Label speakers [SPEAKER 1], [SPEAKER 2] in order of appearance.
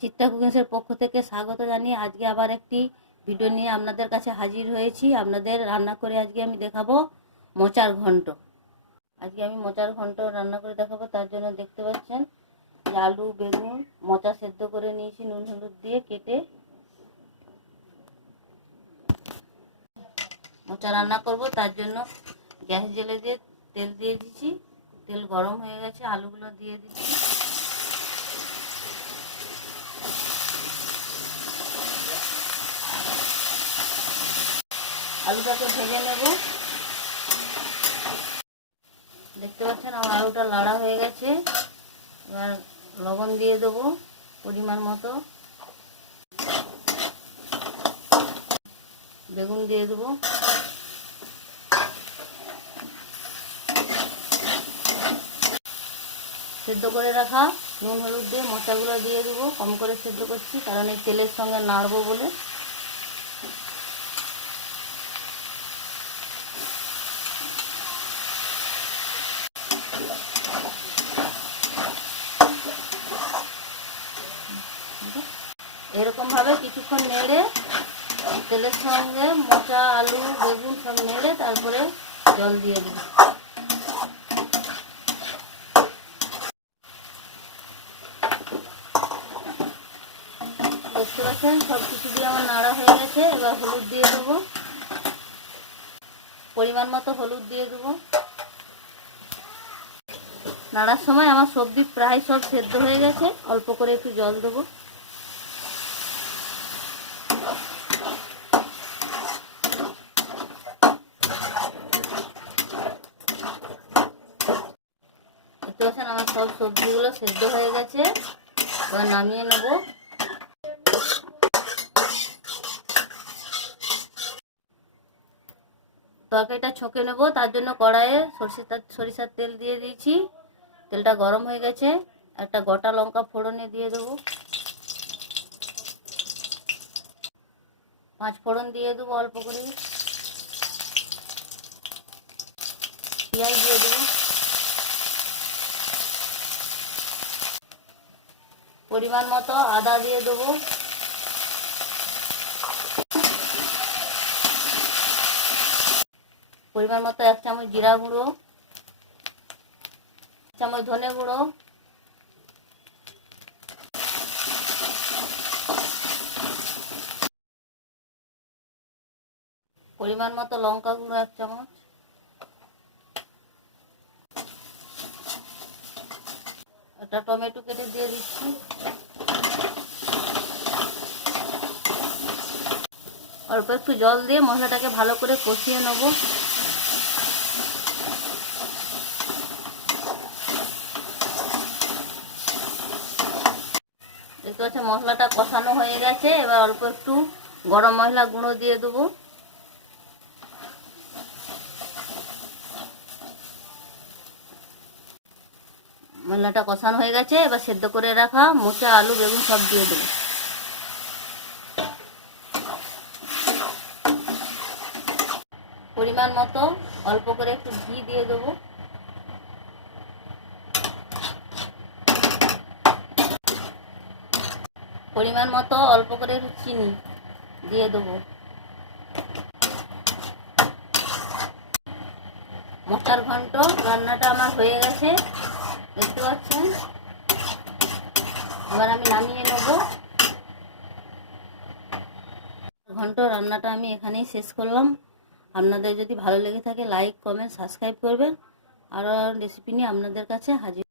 [SPEAKER 1] চিত্তা কুকেন্সের পক্ষ থেকে স্বাগত জানিয়ে আজকে আবার একটি ভিডিও নিয়ে আপনাদের কাছে হাজির হয়েছি। আপনাদের রান্না করে আজকে আমি দেখাবো মোচার ঘন্ট। আজকে আমি মোচার ঘন্ট রান্না করে দেখাবো, তার জন্য দেখতে পাচ্ছেন আলু, বেগুন, মোচা সেদ্ধ করে নিয়েছি, নুন, হলুদ দিয়ে কেটে। মোচা রান্না করব, তার জন্য গ্যাস জ্বেলে দিয়ে তেল দিয়ে দিচ্ছি। তেল গরম হয়ে গেছে, আলুগুলো দিয়ে দিচ্ছি। আলুটাকে ভেজে নেব। দেখতে পাচ্ছেন আমার আলুটা লাড়া হয়ে গেছে। এবার লবণ দিয়ে দেবো পরিমাণ মতো। বেগুন দিয়ে দেবো। সেদ্ধ করে রাখা নুন, হলুদ দিয়ে মোচাগুলো দিয়ে দেবো। কম করে সেদ্ধ করছি, কারণ এই তেলের সঙ্গে নাড়বো বলে। এরকমভাবে কিছুক্ষণ নেড়ে, তেলের সঙ্গে মোচা আলু, বেগুন সব নেড়ে তারপরে জল দিয়ে দেব। দেখতে পাচ্ছেন, সব কিছু দিয়ে আমার নাড়া হয়ে গেছে, এবার হলুদ দিয়ে দেবো। পরিমাণ মতো হলুদ দিয়ে দেবো। নাড়ার সময় আমার সবজি প্রায় সব সেদ্ধ হয়ে গেছে। অল্প করে একটু জল দেবো। আমার সব সবজিগুলো সেদ্ধ হয়ে গেছে। এবার নামিয়ে নেব। তরকারিটা ছকে নেব, তার জন্য কড়াইয়ে সরষের সরিষার তেল দিয়ে দিয়েছি। তেলটা গরম হয়ে গেছে, একটা গোটা লঙ্কা ফোড়নে দিয়ে দেবো। পাঁচ ফোড়ন দিয়ে দেবো অল্প করে। পেঁয়াজ দিয়ে দেবো। পরিমাণ মতো আদা দিয়ে দেবো। পরিমাণ মতো এক চামচ জিরা গুঁড়ো। চামচ ধনে গুঁড়ো। পরিমাণ মতো লঙ্কা গুঁড়ো এক চামচ। একটা টমেটো কেটে দিয়ে দিচ্ছি। অল্প একটু জল দিয়ে মশলাটাকে ভালো করে কষিয়ে নেব। দেখতে মশলাটা কষানো হয়ে গেছে, এবার অল্প একটু গরম মশলা গুঁড়ো দিয়ে দেবো। মশলাটা কষানো হয়ে গেছে, এবার সেদ্ধ করে রাখা মোচা, আলু, বেগুন সব দিয়ে দেবো। পরিমাণ মতো অল্প করে একটু ঘি দিয়ে দেবো। পরিমাণ মতো অল্প করে চিনি দিয়ে দেবো। মশার ঘন্ট, রান্নাটা আমার হয়ে গেছে। দেখতে পাচ্ছেন? এবার আমি নামিয়ে নেব। ঘন্ট, রান্নাটা আমি এখানেই শেষ করলাম। আপনাদের যদি ভালো লেগে থাকে লাইক কমেন্ট সাবস্ক্রাইব করবেন। আরও রেসিপি নিয়ে আপনাদের কাছে হাজির